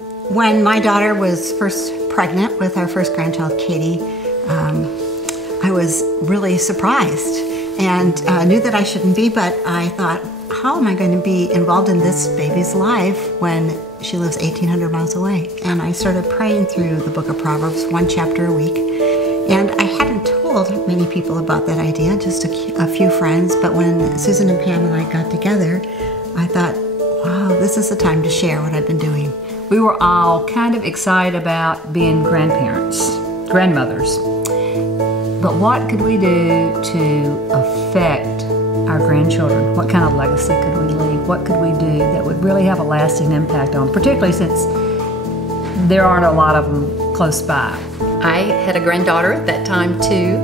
When my daughter was first pregnant with our first grandchild, Katie, I was really surprised and knew that I shouldn't be, but I thought, how am I going to be involved in this baby's life when she lives 1,800 miles away? And I started praying through the book of Proverbs, 1 chapter a week. And I hadn't told many people about that idea, just a few friends, but when Susan and Pam and I got together, I thought, wow, this is the time to share what I've been doing. We were all kind of excited about being grandparents, grandmothers. But what could we do to affect our grandchildren? What kind of legacy could we leave? What could we do that would really have a lasting impact on, particularly since there aren't a lot of them close by? I had a granddaughter at that time too,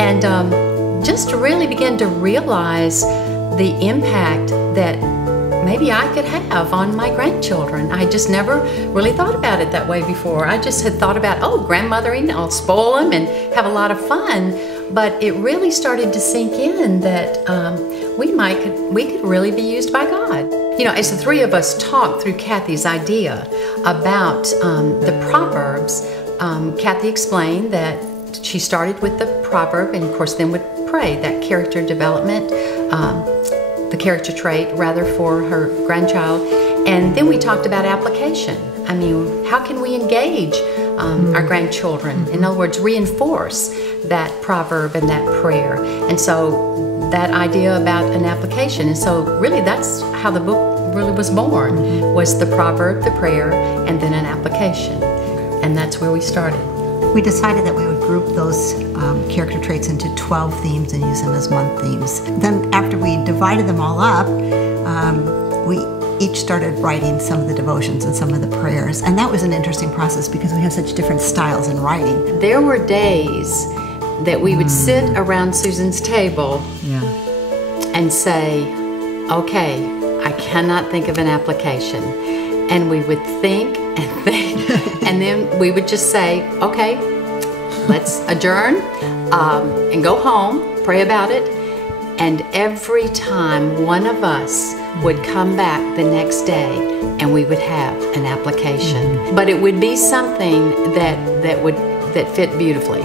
and just really began to realize the impact that maybe I could have on my grandchildren. I just never really thought about it that way before. I just had thought about, oh, grandmothering, I'll spoil them and have a lot of fun. But it really started to sink in that we could really be used by God. You know, as the three of us talked through Kathy's idea about the Proverbs, Kathy explained that she started with the proverb and of course then would pray that character development, the character trait rather, for her grandchild. And then we talked about application. I mean, how can we engage our grandchildren? In other words, reinforce that proverb and that prayer. And so that idea about an application. And so really that's how the book really was born, was the proverb, the prayer, and then an application. And that's where we started. We decided that we would group those character traits into 12 themes and use them as month themes. Then after we divided them all up, we each started writing some of the devotions and some of the prayers. And that was an interesting process because we have such different styles in writing. There were days that we would sit around Susan's table and say, okay, I cannot think of an application. And we would think and think, and then we would just say, okay, let's adjourn and go home, pray about it. And every time one of us would come back the next day and we would have an application. But it would be something that fit beautifully.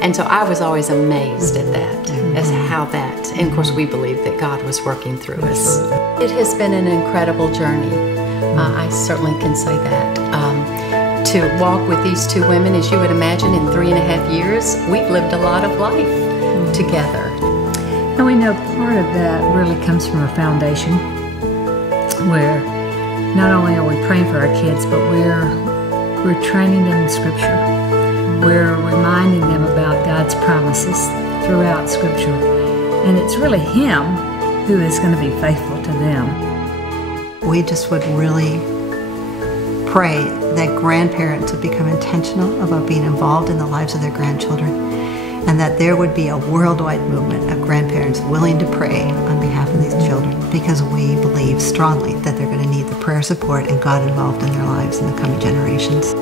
And so I was always amazed at that, as how that, and of course we believed that God was working through us. It has been an incredible journey. I certainly can say that. To walk with these two women, as you would imagine, in 3.5 years, we've lived a lot of life together. And we know part of that really comes from our foundation, where not only are we praying for our kids, but we're training them in Scripture. We're reminding them about God's promises throughout Scripture. And it's really Him who is going to be faithful to them. We just would really pray that grandparents would become intentional about being involved in the lives of their grandchildren, and that there would be a worldwide movement of grandparents willing to pray on behalf of these children, because we believe strongly that they're going to need the prayer support and God involved in their lives in the coming generations.